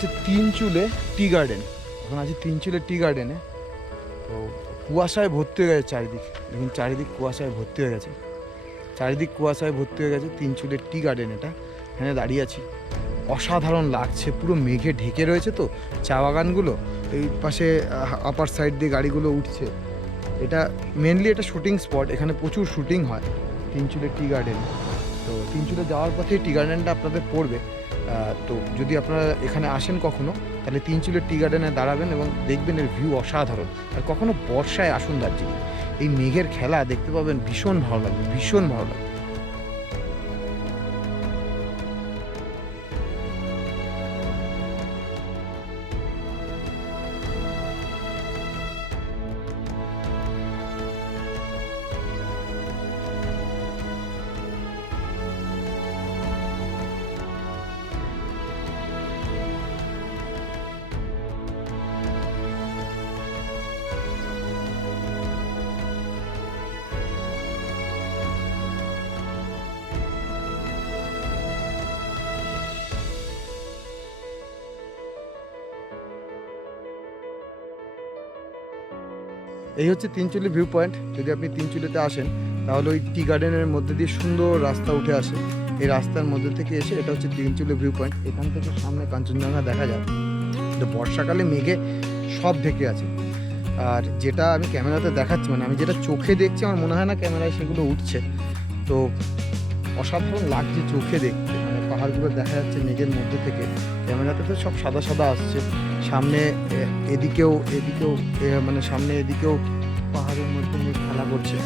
হচ্ছে Tinchuley tea garden. এখন আছি তিনচুলে টি গার্ডেনে। তো কুয়াশায় ভর্তি হয়ে গেছে চারিদিক, দেখুন চারিদিক কুয়াশায় ভর্তি হয়ে গেছে, চারিদিক কুয়াশায় ভর্তি হয়ে গেছে। তিনচুলের টি গার্ডেন এটা, এখানে দাঁড়িয়ে আছি। অসাধারণ লাগছে, পুরো মেঘে ঢেকে রয়েছে তো চা বাগানগুলো। এই পাশে আপার সাইড দিয়ে গাড়িগুলো উঠছে। এটা মেনলি এটা শুটিং স্পট, এখানে প্রচুর শুটিং হয় তিনচুলের টি গার্ডেন। তো তিনচুলে যাওয়ার পথে টি গার্ডেনটা আপনাদের পড়বে। তো যদি আপনারা এখানে আসেন কখনো, তাহলে তিনচুলের টি গার্ডেনে দাঁড়াবেন এবং দেখবেন এর ভিউ অসাধারণ। আর কখনো বর্ষায় আসুন দার্জিলিং, এই মেঘের খেলা দেখতে পাবেন, ভীষণ ভালো লাগবে, ভীষণ ভালো লাগবে। এই হচ্ছে তিনচুলি ভিউ পয়েন্ট। যদি আপনি তিনচুলিতে আসেন তাহলে ওই টি গার্ডেনের মধ্যে দিয়ে সুন্দর রাস্তা উঠে আসে। এই রাস্তার মধ্যে থেকে এসে এটা হচ্ছে তিনচুলি ভিউ পয়েন্ট। এখান থেকে সামনে কাঞ্চনজঙ্ঘা দেখা যায়। তো বর্ষাকালে মেঘে সব ঢেকে আছে। আর যেটা আমি ক্যামেরাতে দেখাচ্ছি, মানে আমি যেটা চোখে দেখছি, আমার মনে হয় না ক্যামেরায় সেগুলো উঠছে। তো অসাধারণ লাগছে চোখে দেখতে, মানে পাহাড়গুলো দেখা যাচ্ছে মেঘের মধ্যে থেকে। ক্যামেরাতে তো সব সাদা সাদা আসছে। সামনে এদিকেও মানে সামনে এদিকেও পাহাড়ের মধ্যে মেঘ খেলা করছে।